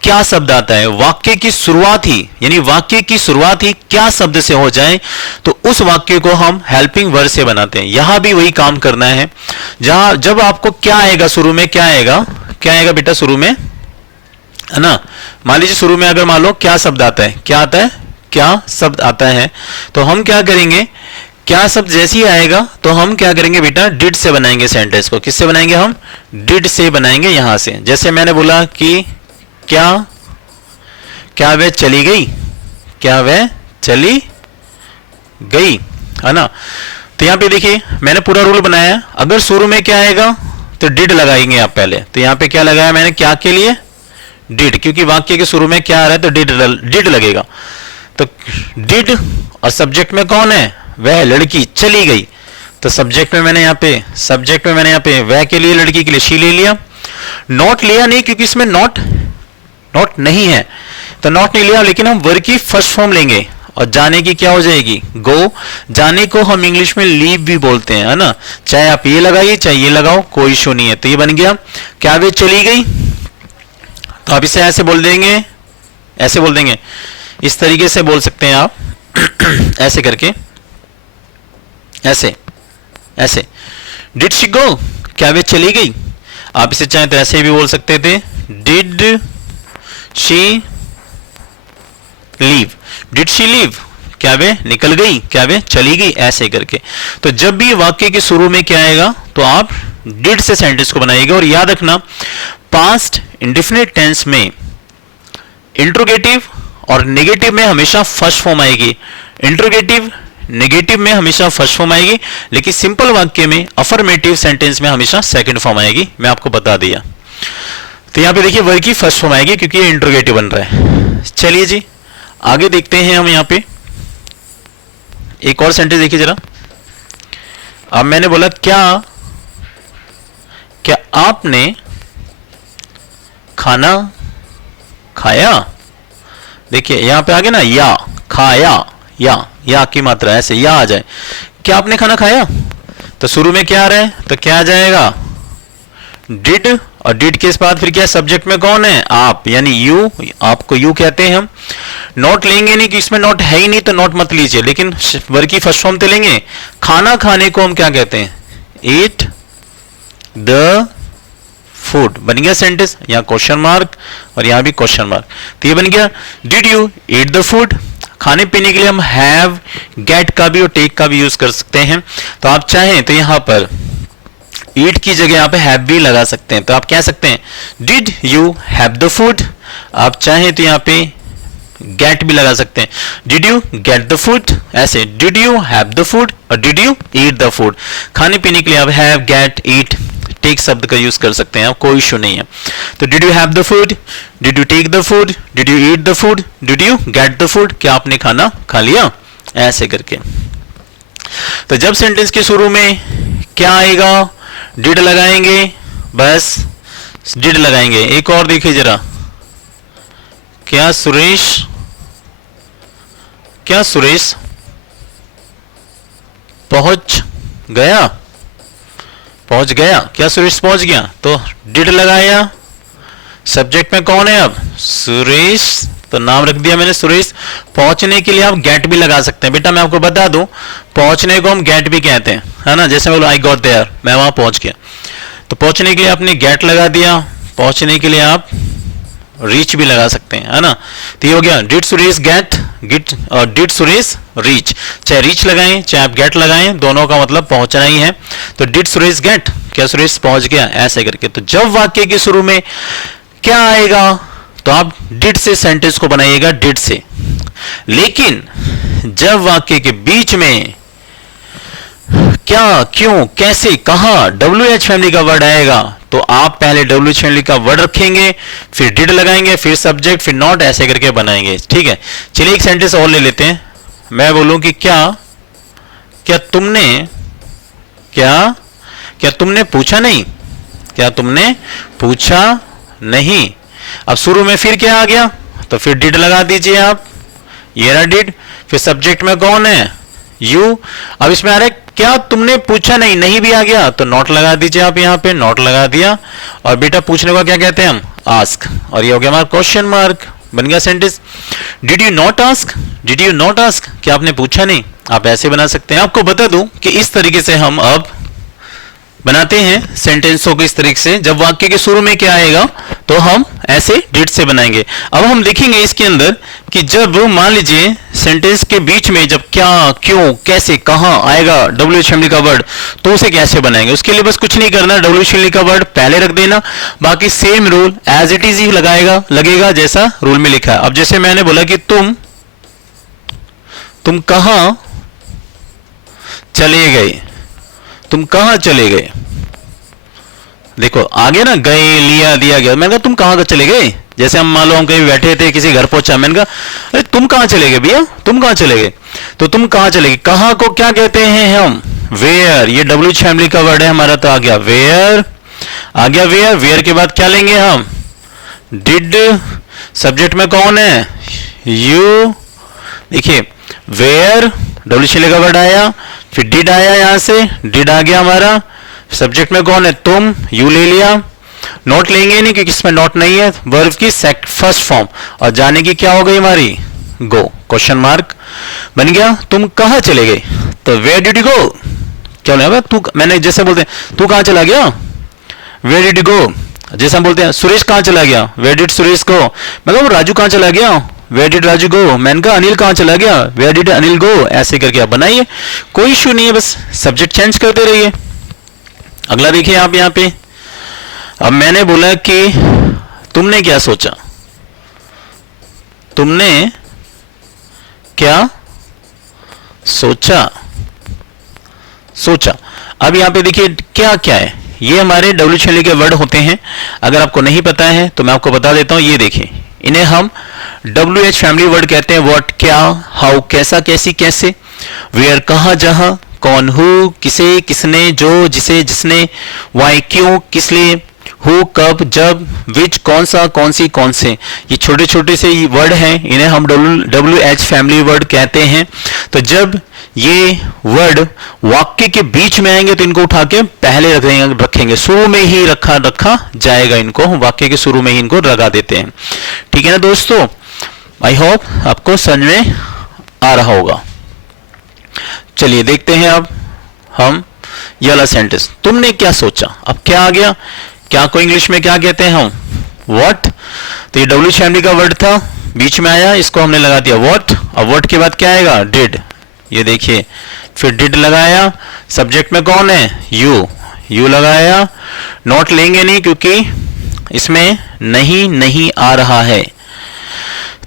क्या शब्द आता है, वाक्य की शुरुआत ही, यानी वाक्य की शुरुआत ही क्या शब्द से हो जाए, तो उस वाक्य को हम हेल्पिंग वर्ब से बनाते हैं। यहां भी वही काम करना है। जहां जब आपको क्या आएगा, शुरू में क्या आएगा, क्या आएगा बेटा शुरू में, है ना। मान लीजिए शुरू में अगर मान लो क्या शब्द आता है, क्या आता है, क्या शब्द आता है, तो हम क्या करेंगे, क्या शब्द जैसे ही आएगा तो हम क्या करेंगे बेटा, डिड से बनाएंगे सेंटेंस को। किससे बनाएंगे, हम डिड से बनाएंगे। यहां से जैसे मैंने बोला कि क्या वह चली गई, क्या वह चली गई, है ना। तो यहां पे देखिए मैंने पूरा रूल बनाया, अगर शुरू में क्या आएगा तो डिड लगाएंगे आप पहले। तो यहां पे क्या लगाया मैंने, क्या के लिए, डिड, क्योंकि वाक्य के शुरू में क्या आ रहा है तो डिड लगेगा। तो डिड और सब्जेक्ट में कौन है, वह लड़की चली गई। तो सब्जेक्ट में मैंने यहाँ पे वह के लिए, लड़की के लिए शी ले लिया। नॉट लिया नहीं क्योंकि इसमें नॉट नहीं है, तो नॉट नहीं लिया, लेकिन हम वर्ब की फर्स्ट फॉर्म लेंगे और जाने की क्या हो जाएगी, गो। जाने को हम इंग्लिश में लीव भी बोलते हैं, है ना। चाहे आप ये लगाइए चाहे ये लगाओ, कोई इशू नहीं है। तो ये बन गया, क्या वे चली गई। तो आप इसे ऐसे बोल देंगे, ऐसे बोल देंगे, इस तरीके से बोल सकते हैं आप ऐसे करके, ऐसे डिड शी गो, क्या वे चली गई। आप इसे चाहें तो ऐसे भी बोल सकते थे, did she leave, did she leave, क्या वे निकल गई, क्या वे चली गई, ऐसे करके। तो जब भी वाक्य के शुरू में क्या आएगा तो आप डिड से सेंटेंस को बनाइएगा। और याद रखना, पास्ट इंडेफिनिट टेंस में इंट्रोगेटिव और नेगेटिव में हमेशा फर्स्ट फॉर्म आएगी, इंट्रोगेटिव नेगेटिव में हमेशा फर्स्ट फॉर्म आएगी, लेकिन सिंपल वाक्य में अफर्मेटिव सेंटेंस में हमेशा सेकंड फॉर्म आएगी। मैं आपको बता दिया। तो यहां पे देखिए वर्ब की फर्स्ट फॉर्म आएगी क्योंकि ये इंट्रोगेटिव बन रहा है। चलिए जी आगे देखते हैं हम। यहां पे एक और सेंटेंस देखिए जरा। अब मैंने बोला क्या आपने खाना खाया। देखिए यहां पे आगे ना, या खाया, या की मात्रा ऐसे या आ जाए, क्या आपने खाना खाया। तो शुरू में क्या आ रहा है तो क्या आ जाएगा, डिड, और डिड के बाद फिर क्या, सब्जेक्ट में कौन है, आप, यानी यू, आपको यू कहते हैं हम। नॉट लेंगे नहीं कि इसमें नॉट है ही नहीं, तो नॉट मत लीजिए, लेकिन वर्ब की फर्स्ट फॉर्म तो लेंगे। खाना खाने को हम क्या कहते हैं, ईट द फूड। बन गया सेंटेंस, यहां क्वेश्चन मार्क और यहां भी क्वेश्चन मार्क। तो ये बन गया, did you eat the food. खाने पीने के लिए हम हैव, गेट का भी और टेक का भी यूज कर सकते हैं। तो आप चाहें तो यहां पर ईट की जगह यहां पे हैव भी लगा सकते हैं। तो आप कह सकते हैं did you have the food. आप चाहें तो यहां पे गेट भी लगा सकते हैं, did you get the food, ऐसे did you have the food और did you eat the food. खाने पीने के लिए आप हैव, गेट, ईट, टेक शब्द का यूज कर सकते हैं, कोई इशू नहीं है। तो did you have the food, did you take the food, did you eat the food, did you get the food, क्या आपने खाना खा लिया, ऐसे करके। तो जब सेंटेंस के शुरू में क्या आएगा, डिड लगाएंगे, बस डिड लगाएंगे। एक और देखिए जरा, क्या सुरेश पहुंच गया, क्या सुरेश पहुंच गया, तो डिड लगाया। सब्जेक्ट में कौन है अब, सुरेश, तो नाम रख दिया मैंने सुरेश। पहुंचने के लिए आप गेट भी लगा सकते हैं। बेटा मैं आपको बता दूं, पहुंचने को हम गेट भी कहते हैं, है ना। जैसे बोलो आई गॉट देयर, मैं वहां पहुंच गया, तो पहुंचने के लिए आपने गेट लगा दिया। पहुंचने के लिए आप रीच भी लगा सकते हैं, है ना। तो ये हो गया, डिड सुरेश गेट, और डिड सुरेश रीच। चाहे रीच लगाएं चाहे आप गेट लगाएं, दोनों का मतलब पहुंचना ही है। तो डिड सुरेश गेट, क्या सुरेश पहुंच गया, ऐसे करके। तो जब वाक्य के शुरू में क्या आएगा तो आप डिड से सेंटेंस को बनाइएगा, डिड से। लेकिन जब वाक्य के बीच में क्या, क्यों, कैसे, कहां, WH फैमिली का वर्ड आएगा तो आप पहले WH फैमिली का वर्ड रखेंगे, फिर डिड लगाएंगे, फिर सब्जेक्ट, फिर नॉट, ऐसे करके बनाएंगे। ठीक है, चलिए एक सेंटेंस और ले लेते हैं। मैं बोलूं कि क्या तुमने पूछा नहीं, क्या तुमने पूछा नहीं। अब शुरू में फिर क्या आ गया तो फिर डिड लगा दीजिए आप, ये रहा डिड। फिर सब्जेक्ट में कौन है, यू। अब इसमें आ रहा है क्या तुमने पूछा नहीं, नहीं भी आ गया तो नॉट लगा दीजिए आप, यहां पे नॉट लगा दिया। और बेटा पूछने को क्या कहते हैं हम, आस्क, और ये हो गया हमारा क्वेश्चन मार्क। बन गया sentence, did you not ask, did you not ask, क्या आपने पूछा नहीं। आप ऐसे बना सकते हैं। आपको बता दूं कि इस तरीके से हम अब बनाते हैं सेंटेंसों को इस तरीके से, जब वाक्य के शुरू में क्या आएगा तो हम ऐसे डिड से बनाएंगे। अब हम देखेंगे इसके अंदर कि जब मान लीजिए सेंटेंस के बीच में जब क्या, क्यों, कैसे, कहां आएगा WH फैमिली का वर्ड, तो उसे कैसे बनाएंगे। उसके लिए बस कुछ नहीं करना, WH फैमिली का वर्ड पहले रख देना, बाकी same rule as it is ही लगेगा जैसा रूल में लिखा है। अब जैसे मैंने बोला कि तुम कहां चले गए, तुम कहां चले गए, देखो आगे ना गए, लिया, दिया गया। मैंने कहा तुम कहां चले गए, जैसे हम मान लो हम कहीं बैठे थे, किसी घर पहुंचा, मैंने कहा अरे तुम कहां चले गए भैया, तुम कहां चले गए, तो तुम कहां चले गए। कहां को क्या कहते हैं हम, वेयर। ये WH फैमिली का वर्ड है हमारा, तो आ गया वेयर, आ गया वेयर। वेयर के बाद क्या लेंगे हम, डिड। सब्जेक्ट में कौन है, यू। देखिए वेयर WH फैमिली का वर्ड आया, फिर डिड आया, यहां से डिड आ गया हमारा। सब्जेक्ट में कौन है, तुम, यू ले लिया। नोट लेंगे नहीं क्योंकि इसमें नोट नहीं है, वर्ब की फर्स्ट फॉर्म। और जाने की क्या हो गई हमारी, गो, क्वेश्चन मार्क बन गया। तुम कहां चले गए, तो वेयर डिड यू गो। क्या बोले तू, मैंने जैसे बोलते हैं तू कहां चला गया, वेयर डिड यू गो। जैसे हम बोलते हैं सुरेश कहां चला गया, वेयर डिड सुरेश गो। मतलब राजू कहां चला गया, वेयर डिड राजू गो। मैंने कहा अनिल कहां चला गया, वेयर डिड अनिल गो। ऐसे करके आप बनाइए, कोई इश्यू नहीं है, बस सब्जेक्ट चेंज करते रहिए। अगला देखिए आप यहां पे, अब मैंने बोला कि तुमने क्या सोचा, तुमने क्या सोचा, सोचा। अब यहां पे देखिए क्या क्या है, ये हमारे WH फैमिली के वर्ड होते हैं। अगर आपको नहीं पता है तो मैं आपको बता देता हूं, ये देखिए इन्हें हम WH फैमिली वर्ड कहते हैं। व्हाट क्या, हाउ कैसा, कैसी, कैसे, वेयर कहां, जहां, कौन, हु किसे, किसने, जो, जिसे, जिसने, वाई क्यों, किस लिए, हु कब, जब, विच कौन सा, कौन सी, कौन से। ये छोटे छोटे से वर्ड हैं, इन्हें हम WH फैमिली वर्ड कहते हैं। तो जब ये वर्ड वाक्य के बीच में आएंगे तो इनको उठा के पहले रखेंगे, शुरू में ही रखा जाएगा इनको, वाक्य के शुरू में ही इनको लगा देते हैं। ठीक है ना दोस्तों, आई होप आपको समझ में आ रहा होगा। चलिए देखते हैं अब हम ये वाला सेंटेंस, तुमने क्या सोचा। अब क्या आ गया, क्या को इंग्लिश में क्या कहते हैं हम, व्हाट। तो ये WH फैमिली का वर्ड था, बीच में आया, इसको हमने लगा दिया व्हाट। अब व्हाट के बाद क्या आएगा, डिड। ये देखिए फिर डिड लगाया, सब्जेक्ट में कौन है, यू लगाया। नोट लेंगे नहीं क्योंकि इसमें नहीं आ रहा है।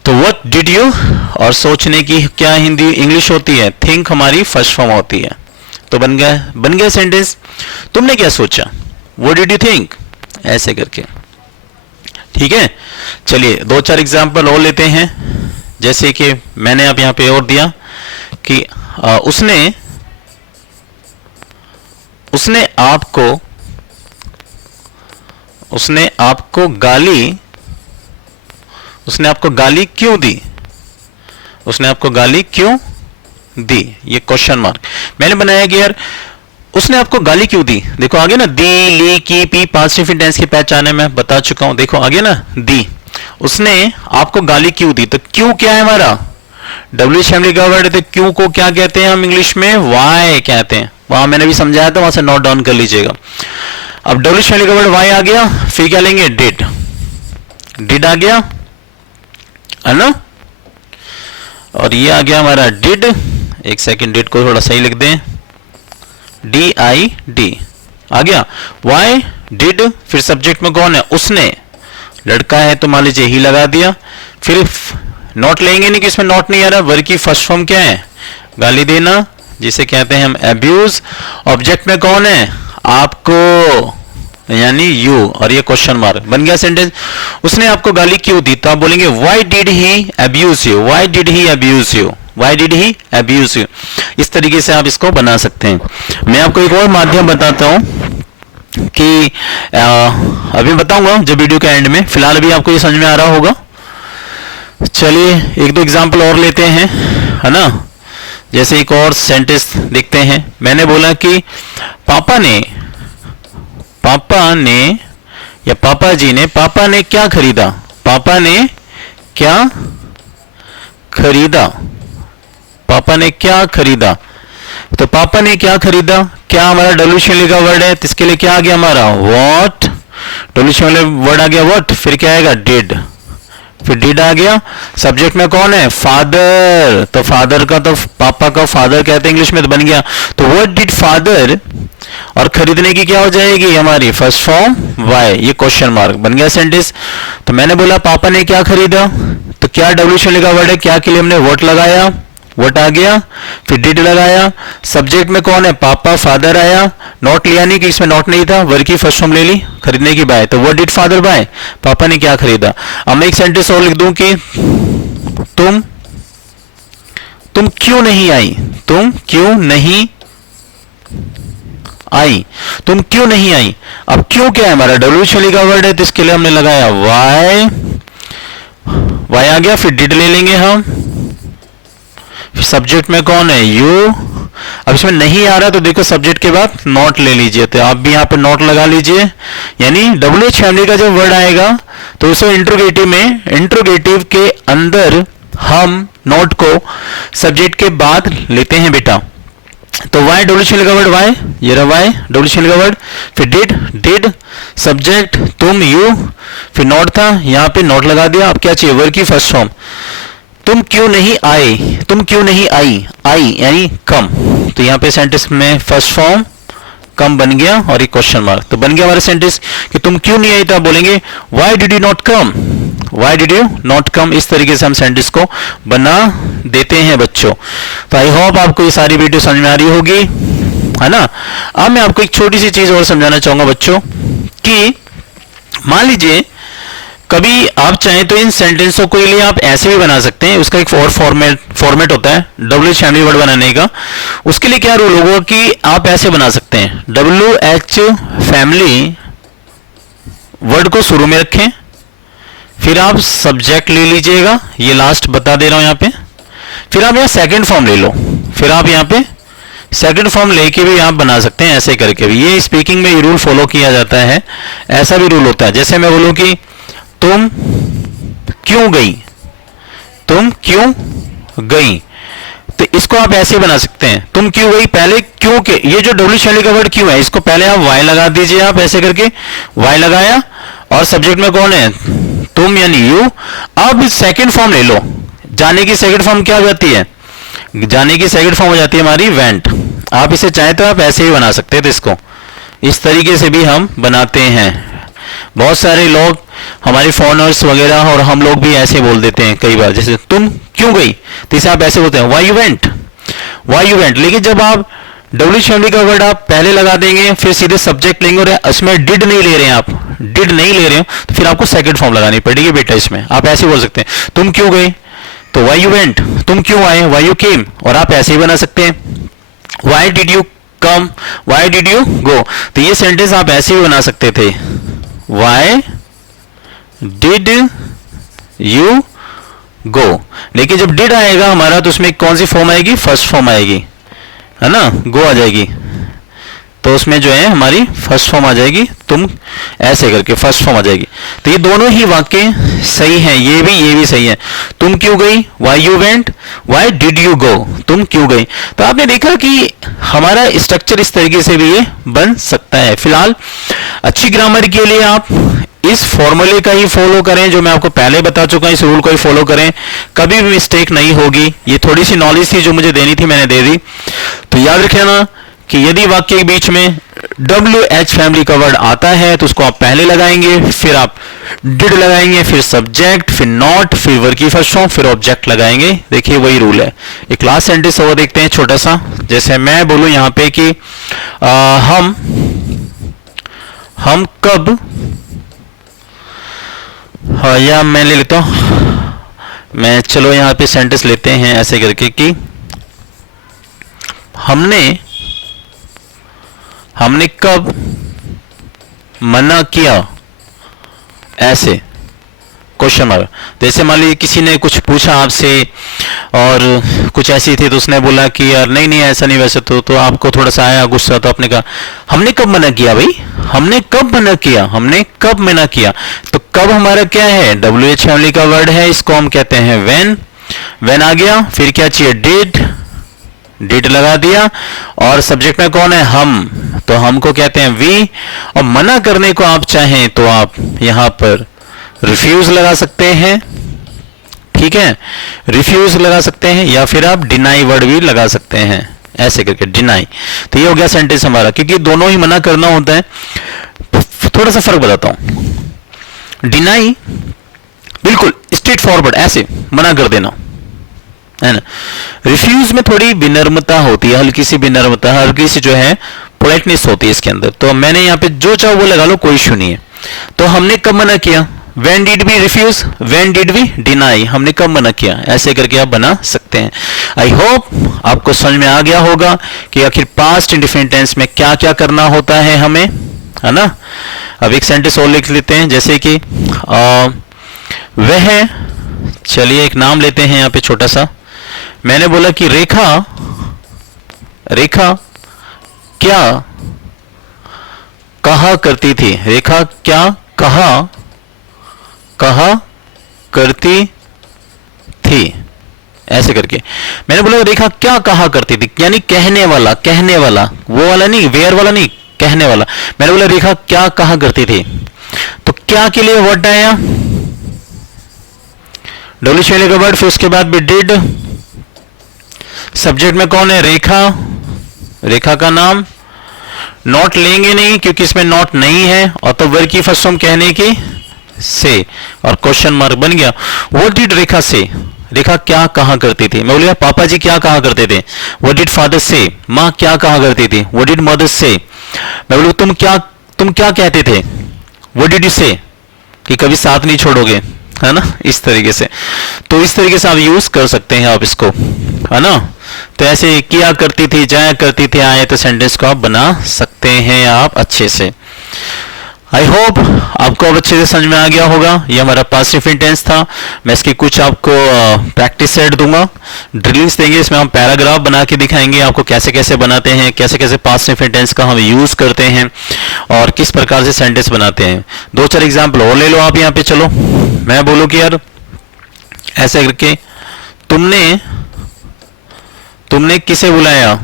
तो व्हाट डिड यू, और सोचने की क्या हिंदी इंग्लिश होती है, थिंक हमारी फर्स्ट फॉर्म होती है। तो बन गया सेंटेंस, तुमने क्या सोचा, व्हाट डिड यू थिंक, ऐसे करके। ठीक है, चलिए 2-4 एग्जांपल और लेते हैं। जैसे कि मैंने अब यहां पे और दिया कि उसने आपको गाली क्यों दी, उसने आपको गाली क्यों दी, ये क्वेश्चन मार्क मैंने बनाया कि यार उसने आपको गाली क्यों दी। देखो आगे ना, दी, ली, की, पी, पास्ट इंफिनिट टेंस की पहचान है, मैं बता चुका हूं। देखो आगे ना, दी, उसने आपको गाली क्यों दी। तो क्यों क्या है हमारा, WH फैमिली का वर्ड है, तो क्यों को क्या कहते हैं हम इंग्लिश में, वाई कहते हैं। वहां मैंने भी समझाया था, वहां से नोट डाउन कर लीजिएगा। अब WH फैमिली का वर्ड वाई आ गया, फिर क्या लेंगे, डिड आ गया, है ना। और ये आ गया हमारा डिड, एक सेकंड डिड को थोड़ा सही लिख दें, DID आ गया। वाई डिड, फिर सब्जेक्ट में कौन है, उसने, लड़का है तो मान लीजिए ही लगा दिया। फिर नोट लेंगे नहीं कि इसमें नोट नहीं आ रहा, वर्ब की फर्स्ट फॉर्म क्या है, गाली देना, जिसे कहते हैं हम अब्यूज। ऑब्जेक्ट में कौन है, आपको, यानी यू, और ये क्वेश्चन मार्क बन गया सेंटेंस। उसने आपको गाली क्यों दी, तो आप बोलेंगे why did he abuse you, why did he abuse you, why did he abuse you. इस तरीके से आप इसको बना सकते हैं। मैं आपको एक और माध्यम बताता हूं कि अभी बताऊंगा जब वीडियो के एंड में, फिलहाल अभी आपको ये समझ में आ रहा होगा। चलिए 1-2 एग्जाम्पल और लेते हैं, है ना। जैसे एक और सेंटेंस देखते हैं। मैंने बोला कि पापा ने या पापा जी ने, पापा ने क्या खरीदा, पापा ने क्या खरीदा, पापा ने क्या खरीदा। तो पापा ने क्या खरीदा, क्या हमारा डब्ल्यूएच का वर्ड है, तो इसके लिए क्या आ गया हमारा व्हाट, डब्ल्यूएच वर्ड आ गया व्हाट, फिर क्या आएगा डिड, फिर डिड आ गया। सब्जेक्ट में कौन है, फादर, तो फादर का तो पापा का फादर कहते हैं इंग्लिश में, तो बन गया। तो व्हाट डिड फादर, और खरीदने की क्या हो जाएगी हमारी फर्स्ट फॉर्म वाई, ये क्वेश्चन मार्क बन गया सेंटेंस। तो मैंने बोला पापा ने क्या खरीदा, तो क्या डब्ल्यूएच का वर्ड है, क्या के लिए हमने व्हाट लगाया, व्हाट आ गया, फिर डिड लगाया। सब्जेक्ट में कौन है, पापा, फादर आया, नॉट लिया नहीं कि इसमें नॉट नहीं था, वर्ड की फर्स्ट फॉर्म ले ली, खरीदने की बाय, तो व्हाट डिड फादर बाय, पापा ने क्या खरीदा। अब मैं एक सेंटेंस और लिख दूं कि तुम क्यों नहीं आई, तुम क्यों नहीं आई, तुम क्यों नहीं आई। अब क्यों क्या है हमारा डब्ल्यूएच का वर्ड है, तो इसके लिए हमने लगाया वाई, वाई आ गया, फिर डिड ले लेंगे हम, सब्जेक्ट में कौन है यू। अब इसमें नहीं आ रहा तो देखो सब्जेक्ट के बाद नॉट ले लीजिए, तो आप भी यहां पर नॉट लगा लीजिए, यानी डब्ल्यूएच फैमिली का जब वर्ड आएगा तो उसे इंट्रोगेटिव में, इंट्रोगेटिव के अंदर हम नॉट को सब्जेक्ट के बाद लेते हैं बेटा। तो वाई डब्ल्यूएच का वर्ड वाई, ये रहा वाई डब्ल्यूएच का वर्ड, फिर डिड, डिड सब्जेक्ट तुम यू, फिर नॉट था यहां पे नॉट लगा दिया। अब क्या चाहिए, वर्ड की फर्स्ट फॉर्म, तुम क्यों नहीं आए, तुम क्यों नहीं आई, आई यानी कम, तो यहां पे सेंटेंस में फर्स्ट फॉर्म कम बन गया और एक क्वेश्चन मार्क, तो बन गया हमारा सेंटेंस कि तुम क्यों नहीं आई, तो आप बोलेंगे why did you not come, why did you not come. इस तरीके से हम सेंटेंस को बना देते हैं बच्चों। तो आई होप आपको ये सारी वीडियो समझ में आ रही होगी, है ना। अब मैं आपको एक छोटी सी चीज और समझाना चाहूंगा बच्चों कि मान लीजिए कभी आप चाहें तो इन सेंटेंसों के लिए आप ऐसे भी बना सकते हैं, उसका एक और फॉर्मेट होता है डब्ल्यूएच फैमिली वर्ड बनाने का। उसके लिए क्या रूल होगा कि आप ऐसे बना सकते हैं, डब्ल्यूएच फैमिली वर्ड को शुरू में रखें, फिर आप सब्जेक्ट ले लीजिएगा, ये लास्ट बता दे रहा हूं यहां पे, फिर आप यहां सेकंड फॉर्म ले लो, फिर आप यहां पे सेकंड फॉर्म लेके भी आप बना सकते हैं, ऐसे करके भी। ये स्पीकिंग में ये रूल फॉलो किया जाता है, ऐसा भी रूल होता है। जैसे मैं बोलूं कि तुम क्यों गई, तुम क्यों गई, तो इसको आप ऐसे बना सकते हैं, तुम क्यों गई, पहले क्यों के, ये जो डब्ल्यूएच का वर्ड क्यों है, इसको पहले आप वाई लगा दीजिए, आप ऐसे करके वाई लगाया, और सब्जेक्ट में कौन है तुम यानी यू। अब सेकंड फॉर्म ले लो, जाने की सेकंड फॉर्म क्या हो जाती है, जाने की सेकंड फॉर्म हो जाती है हमारी वेंट। आप इसे चाहें तो आप ऐसे ही बना सकते हैं, तो इसको इस तरीके से भी हम बनाते हैं। बहुत सारे लोग हमारे फॉरनर्स वगैरह और हम लोग भी ऐसे बोल देते हैं कई बार, जैसे तुम क्यों गई, तो इसे आप ऐसे बोलते हैं why you went, why you went. लेकिन जब आप डब्ल्यूएच फैमिली का वर्ड आप पहले लगा देंगे, फिर सीधे सब्जेक्ट लेंगे और इसमें डिड नहीं ले रहे हैं, आप डिड नहीं ले रहे हो, तो फिर आपको सेकंड फॉर्म लगानी पड़ेगी बेटा। इसमें आप ऐसे बोल सकते हैं तुम क्यों गए, तो व्हाई यू वेंट, तुम क्यों आए, व्हाई यू केम, और आप ऐसे ही बना सकते हैं why did you come, why did you go. तो ये सेंटेंस आप ऐसे ही बना सकते थे, व्हाई डिड यू गो। लेकिन जब डिड आएगा हमारा तो उसमें कौन सी फॉर्म आएगी, फर्स्ट फॉर्म आएगी, है ना, गो आ जाएगी, तो उसमें जो है हमारी फर्स्ट फॉर्म आ जाएगी, तुम ऐसे करके फर्स्ट फॉर्म आ जाएगी। तो ये दोनों ही वाक्य सही हैं, ये भी सही है। तुम क्यों गई, why you went, why did you go, तुम क्यों गई। तो आपने देखा कि हमारा स्ट्रक्चर इस तरीके से भी ये बन सकता है। फिलहाल अच्छी ग्रामर के लिए आप इस फॉर्मूले का ही फॉलो करें, जो मैं आपको पहले बता चुका हूं, इस रूल को ही फॉलो करें, कभी भी मिस्टेक नहीं होगी। ये थोड़ी सी नॉलेज थी जो मुझे देनी थी, मैंने दे दी। तो याद रखना कि यदि वाक्य के बीच में डब्ल्यूएच फैमिली का वर्ड आता है तो उसको आप पहले लगाएंगे, फिर आप डिड लगाएंगे, फिर सब्जेक्ट, फिर नॉट, फिर वर्ब की फर्स्ट फॉर्म, फिर ऑब्जेक्ट लगाएंगे। देखिए वही रूल है। एक लास्ट सेंटेंस और देखते हैं छोटा सा, जैसे मैं बोलूं यहां पे कि हम कब, या मैं ले लेता हूं, मैं चलो यहां पे सेंटेंस लेते हैं ऐसे करके कि हमने कब मना किया, ऐसे क्वेश्चन मार्क। जैसे मान लीजिए किसी ने कुछ पूछा आपसे और कुछ ऐसी थी तो उसने बोला कि यार नहीं ऐसा नहीं वैसे, तो आपको थोड़ा सा आया गुस्सा, तो आपने कहा हमने कब मना किया भाई, हमने कब मना किया, हमने कब मना किया। तो कब हमारा क्या है, डब्ल्यूएच फैमिली का वर्ड है, इसको हम कहते हैं व्हेन। व्हेन आ गया, फिर क्या चाहिए, डिड, डिड लगा दिया, और सब्जेक्ट में कौन है, हम, तो हमको कहते हैं वी। और मना करने को आप चाहें तो आप यहां पर रिफ्यूज लगा सकते हैं, ठीक है, रिफ्यूज लगा सकते हैं, या फिर आप डिनाई वर्ड भी लगा सकते हैं, ऐसे करके डिनाई। तो ये हो गया सेंटेंस हमारा, क्योंकि दोनों ही मना करना होता है। थोड़ा सा फर्क बताता हूं। डिनाई बिल्कुल स्ट्रेट फॉरवर्ड ऐसे मना कर देना है ना। रिफ्यूज में थोड़ी विनम्रता होती है, हल्की सी विनम्रता, हल्की सी जो है पोलाइटनेस होती है इसके अंदर। तो मैंने यहाँ पे जो चाहो वो लगा लो, कोई इशू नहीं है। तो हमने कब मना किया, when did we refuse, when did we deny, हमने कब मना किया, ऐसे करके आप बना सकते हैं। आई होप आपको समझ में आ गया होगा कि आखिर पास्ट इंडिफिनिट टेंस में क्या क्या करना होता है हमें, है ना। अब एक सेंटेंस और लिख लेते हैं, जैसे कि वह, चलिए एक नाम लेते हैं यहाँ पे छोटा सा। मैंने बोला कि रेखा, रेखा क्या कहा करती थी, रेखा क्या कहा करती थी, ऐसे करके मैंने बोला रेखा क्या कहा करती थी, यानी कहने वाला, कहने वाला, वो वाला नहीं, वेयर वाला नहीं, कहने वाला। मैंने बोला रेखा क्या कहा करती थी, तो क्या के लिए वर्ड आया, डब्ल्यू शैली का वर्ड, फिर उसके बाद भी डिड। सब्जेक्ट में कौन है, रेखा, रेखा का नाम। नॉट लेंगे नहीं क्योंकि इसमें नॉट नहीं है, और तो वर्ब की फर्स्ट फॉर्म कहने की से, और क्वेश्चन मार्क बन गया। व्हाट डिड रेखा से, रेखा क्या कहा करती थी। मैं बोलिए पापा जी क्या कहा करते थे, व्हाट डिड फादर से। माँ क्या कहा करती थी, व्हाट डिड मदर से। मैं बोलूँ तुम क्या कहते थे, व्हाट डिड यू से, कि कभी साथ नहीं छोड़ोगे, है ना, इस तरीके से। तो इस तरीके से आप यूज कर सकते हैं आप इसको, है ना। तो ऐसे किया करती थी, जाया करती थी, आए, तो सेंटेंस को आप बना सकते हैं आप अच्छे से। आई होप आपको अब अच्छे से समझ में आ गया होगा। ये हमारा पास्ट इंडिफिनिट टेंस था। मैं इसकी कुछ आपको प्रैक्टिस सेट दूंगा, ड्रिलिंग्स देंगे, इसमें हम पैराग्राफ बना के दिखाएंगे आपको कैसे कैसे बनाते हैं, कैसे कैसे पास्ट इंडिफिनिट टेंस का हम यूज करते हैं, और किस प्रकार से सेंटेंस बनाते हैं। दो चार एग्जाम्पल और ले लो आप यहाँ पे। चलो मैं बोलूँ कि यार ऐसे करके, तुमने किसे बुलाया,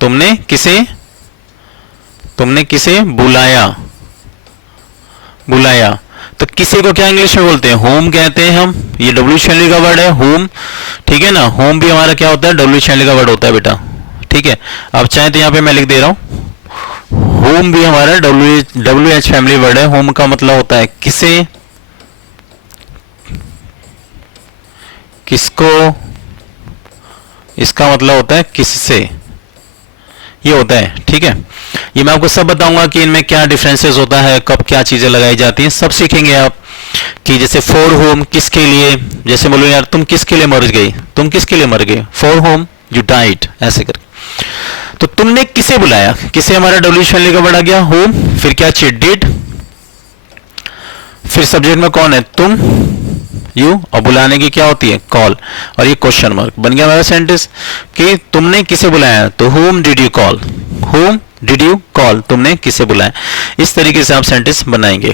तुमने किसे बुलाया। तो किसी को क्या इंग्लिश में बोलते हैं, होम कहते हैं हम। ये डब्ल्यू शैली का वर्ड है, होम, ठीक है ना। होम भी हमारा क्या होता है, डब्ल्यू शैली का वर्ड होता है बेटा, ठीक है। अब चाहे तो यहाँ पे मैं लिख दे रहा हूं, होम भी हमारा डब्ल्यू एच फैमिली वर्ड है। होम का मतलब होता है किसे, किसको, इसका मतलब होता है किससे, ये होता है, ठीक है। ये मैं आपको सब बताऊंगा कि इनमें क्या डिफरेंसेस होता है, कब क्या चीजें लगाई जाती हैं, सब सीखेंगे आप। कि जैसे फॉर होम, किसके लिए, जैसे बोलो यार तुम किसके लिए मर गई, तुम किसके लिए मर गए, फॉर होम यू डाइड, ऐसे करके। तो तुमने किसे बुलाया, किसे हमारा डब्ल्यू शैली का वर्ड आ गया, होम, फिर क्या चाहिए, डिड, फिर सब्जेक्ट में कौन है, तुम, यू, और बुलाने की क्या होती है, कॉल, और ये क्वेश्चन मार्क बन गया हमारा सेंटेंस कि तुमने किसे बुलाया, तो whom did you call, whom did you call, तुमने किसे बुलाया। इस तरीके से आप सेंटेंस बनाएंगे,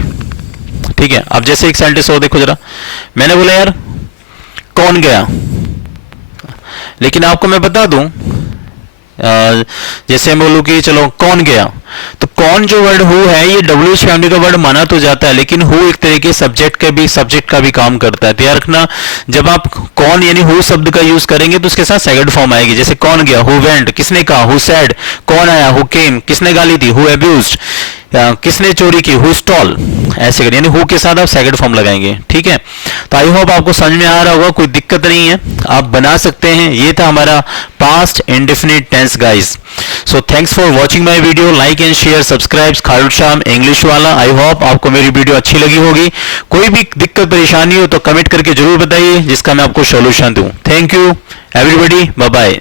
ठीक है। अब जैसे एक सेंटेंस और देखो जरा, मैंने बोला यार कौन गया, लेकिन आपको मैं बता दूं, जैसे मैं बोलूं कि चलो कौन गया, तो कौन जो वर्ड हु है ये डब्ल्यू फैमिली का वर्ड माना तो जाता है, लेकिन हु एक तरीके सब्जेक्ट का भी काम करता है। ध्यान रखना, जब आप कौन यानी हु शब्द का यूज करेंगे तो उसके साथ सेकंड फॉर्म आएगी। जैसे कौन गया, हु वेंट, किसने कहा, हु सेड, कौन आया, हु केम, किसने गाली दी, हु अब्यूज्ड, किसने चोरी की, हु स्टॉल, ऐसे करिए, यानी हु के साथ आप सेकंड फॉर्म लगाएंगे, ठीक है। तो आई होप आपको समझ में आ रहा होगा, कोई दिक्कत नहीं है, आप बना सकते हैं। ये था हमारा past indefinite tense guys. So thanks for watching my video, like and share, subscribe Khalid Sham English वाला। आई होप आपको मेरी वीडियो अच्छी लगी होगी। कोई भी दिक्कत परेशानी हो तो कमेंट करके जरूर बताइए, जिसका मैं आपको सोल्यूशन दूं। Thank you everybody, bye bye.